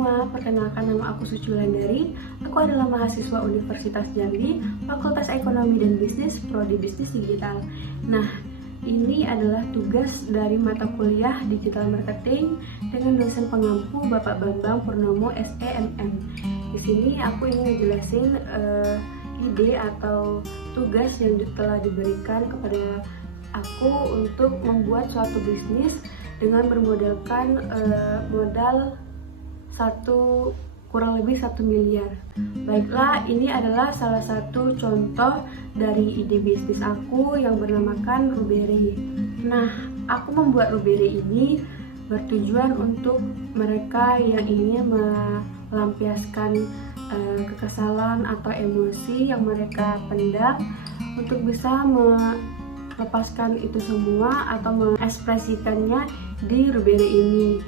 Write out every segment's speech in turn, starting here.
semua, perkenalkan nama aku Suci Wulandari. Aku adalah mahasiswa Universitas Jambi, Fakultas Ekonomi dan Bisnis, Prodi Bisnis Digital. Nah, ini adalah tugas dari mata kuliah Digital Marketing dengan dosen pengampu Bapak Bambang Purnomo SEMM. Di sini aku ingin menjelasin ide atau tugas yang telah diberikan kepada aku untuk membuat suatu bisnis dengan bermodalkan modal kurang lebih 1 miliar. Baiklah, ini adalah salah satu contoh dari ide bisnis aku yang bernamakan Rubere. Nah, aku membuat Rubere ini bertujuan untuk mereka yang ingin melampiaskan kekesalan atau emosi yang mereka pendam untuk bisa melepaskan itu semua atau mengekspresikannya di Rubere ini.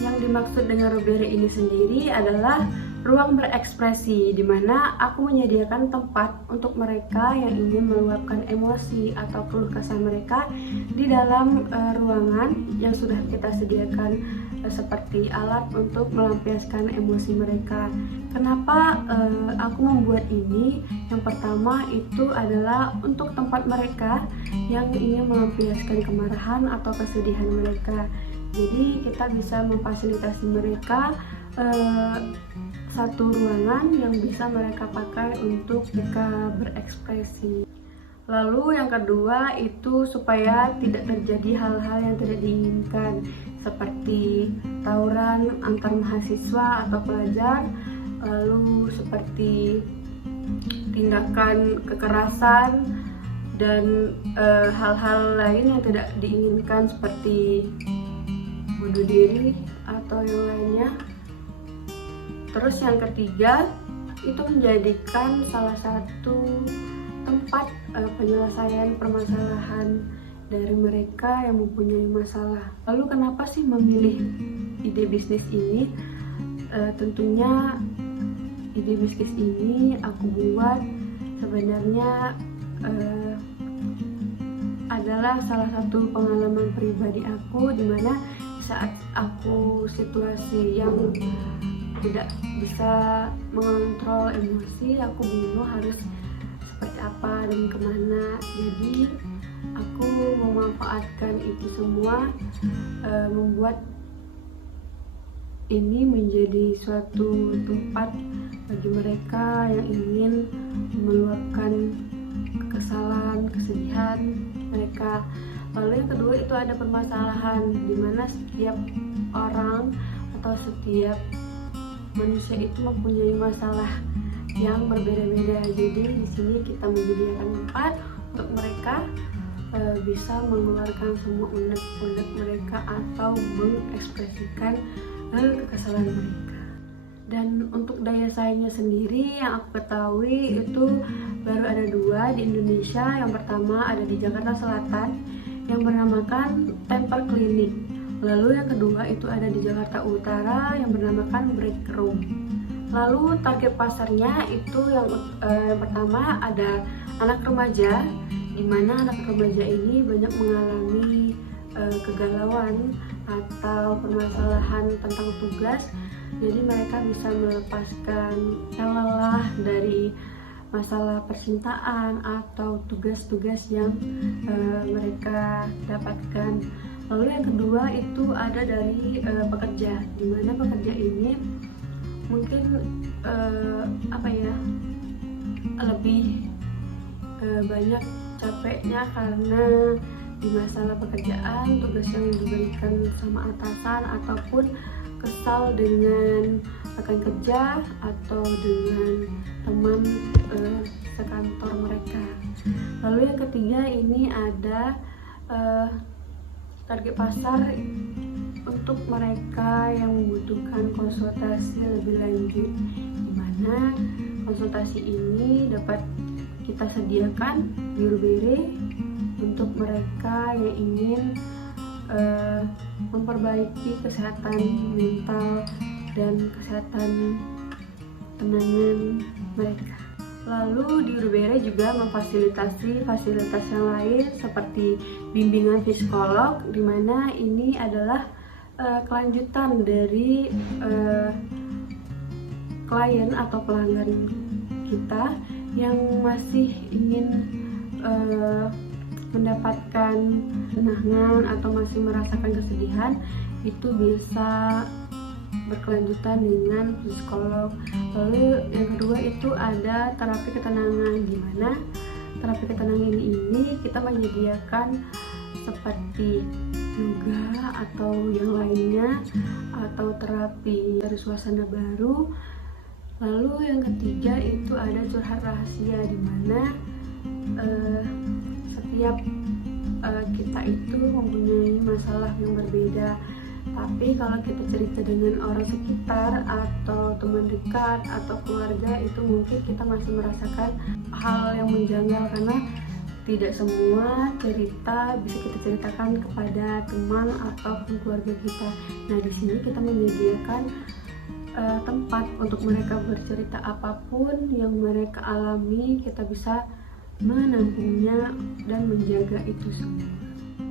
Yang dimaksud dengan Rubere ini sendiri adalah ruang berekspresi, di mana aku menyediakan tempat untuk mereka yang ingin meluapkan emosi atau keluh kesah mereka di dalam ruangan yang sudah kita sediakan seperti alat untuk melampiaskan emosi mereka. Kenapa aku membuat ini? Yang pertama itu adalah untuk tempat mereka yang ingin melampiaskan kemarahan atau kesedihan mereka. Jadi kita bisa memfasilitasi mereka satu ruangan yang bisa mereka pakai untuk mereka berekspresi. Lalu yang kedua itu supaya tidak terjadi hal-hal yang tidak diinginkan seperti tawuran antar mahasiswa atau pelajar, lalu seperti tindakan kekerasan dan hal-hal lain yang tidak diinginkan seperti bunuh diri atau yang lainnya. Terus yang ketiga itu menjadikan salah satu tempat penyelesaian permasalahan dari mereka yang mempunyai masalah. Lalu kenapa sih memilih ide bisnis ini? Tentunya ide bisnis ini aku buat sebenarnya adalah salah satu pengalaman pribadi aku, dimana saat aku situasi yang tidak bisa mengontrol emosi, aku bingung harus seperti apa dan kemana. Jadi aku memanfaatkan itu semua, membuat ini menjadi suatu tempat bagi mereka yang ingin meluapkan kekesalan, kesedihan mereka. Lalu yang kedua itu ada permasalahan, di mana setiap orang atau setiap manusia itu mempunyai masalah yang berbeda-beda. Jadi di sini kita menyediakan tempat untuk mereka bisa mengeluarkan semua unek-unek mereka atau mengekspresikan kekesalan mereka. Dan untuk daya saingnya sendiri yang aku ketahui itu baru ada 2 di Indonesia. Yang pertama ada di Jakarta Selatan yang bernamakan Temper Clinic. Lalu yang kedua itu ada di Jakarta Utara yang bernamakan Break Room. Lalu target pasarnya itu yang pertama ada anak remaja, di mana anak remaja ini banyak mengalami kegalauan atau permasalahan tentang tugas. Jadi mereka bisa melepaskan lelah dari masalah percintaan atau tugas-tugas yang mereka dapatkan. Lalu yang kedua itu ada dari pekerja, di mana pekerja ini mungkin lebih banyak capeknya karena di masalah pekerjaan, tugas yang diberikan sama atasan ataupun kesal dengan rekan kerja atau dengan teman sekantor mereka. Lalu yang ketiga ini ada target pasar untuk mereka yang membutuhkan konsultasi lebih lanjut, di mana konsultasi ini dapat kita sediakan di Rubere untuk mereka yang ingin memperbaiki kesehatan mental dan kesehatan tenangan mereka. Lalu di Rubere juga memfasilitasi fasilitas yang lain seperti bimbingan psikolog, di mana ini adalah kelanjutan dari klien atau pelanggan kita yang masih ingin mendapatkan kenangan atau masih merasakan kesedihan, itu bisa berkelanjutan dengan psikolog. Lalu yang kedua itu ada terapi ketenangan, di mana terapi ketenangan ini kita menyediakan seperti yoga atau yang lainnya, atau terapi dari suasana baru. Lalu yang ketiga itu ada curhat rahasia, di mana setiap kita itu mempunyai masalah yang berbeda, tapi kalau kita cerita dengan orang sekitar atau teman dekat atau keluarga, itu mungkin kita masih merasakan hal yang menjanggal, karena tidak semua cerita bisa kita ceritakan kepada teman ataupun keluarga kita. Nah, di sini kita menyediakan tempat untuk mereka bercerita apapun yang mereka alami, kita bisa menampungnya dan menjaga itu semua.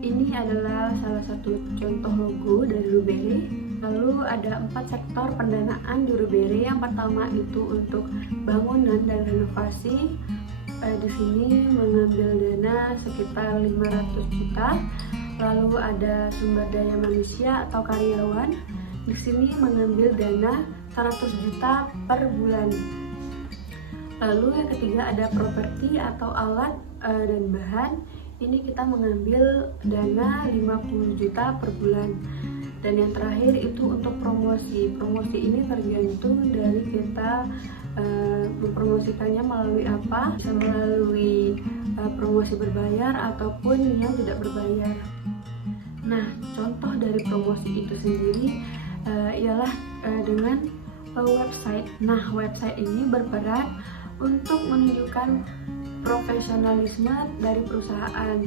Ini adalah salah satu contoh logo dari Rubere. Lalu ada 4 sektor pendanaan di Rubere. Yang pertama itu untuk bangunan dan renovasi. Di sini mengambil dana sekitar 500 juta. Lalu ada sumber daya manusia atau karyawan. Di sini mengambil dana 100 juta per bulan. Lalu yang ketiga ada properti atau alat dan bahan. Ini kita mengambil dana 50 juta per bulan. Dan yang terakhir itu untuk promosi. Promosi ini tergantung dari kita mempromosikannya melalui apa, bisa melalui promosi berbayar ataupun yang tidak berbayar. Nah, contoh dari promosi itu sendiri ialah dengan website. Nah, website ini berperan untuk menunjukkan profesionalisme dari perusahaan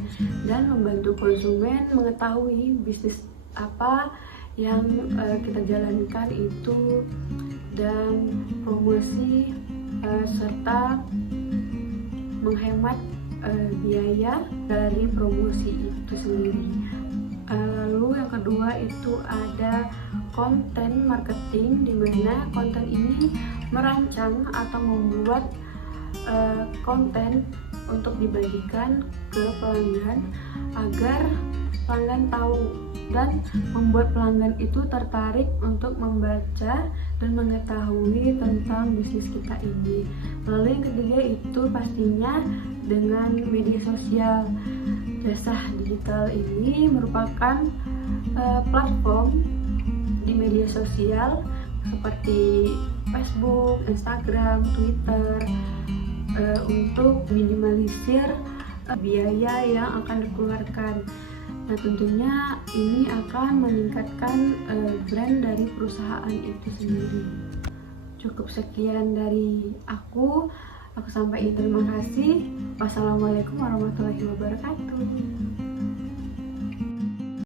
dan membantu konsumen mengetahui bisnis apa yang kita jalankan itu, dan promosi serta menghemat biaya dari promosi itu sendiri. Lalu yang kedua itu ada konten marketing, di mana konten ini merancang atau membuat konten untuk dibagikan ke pelanggan agar pelanggan tahu dan membuat pelanggan itu tertarik untuk membaca dan mengetahui tentang bisnis kita ini. Lalu yang ketiga itu pastinya dengan media sosial. Jasa digital ini merupakan platform di media sosial seperti Facebook, Instagram, Twitter, untuk minimalisir biaya yang akan dikeluarkan. Nah, tentunya ini akan meningkatkan brand dari perusahaan itu sendiri. Cukup sekian dari aku sampaikan terima kasih. Wassalamualaikum warahmatullahi wabarakatuh.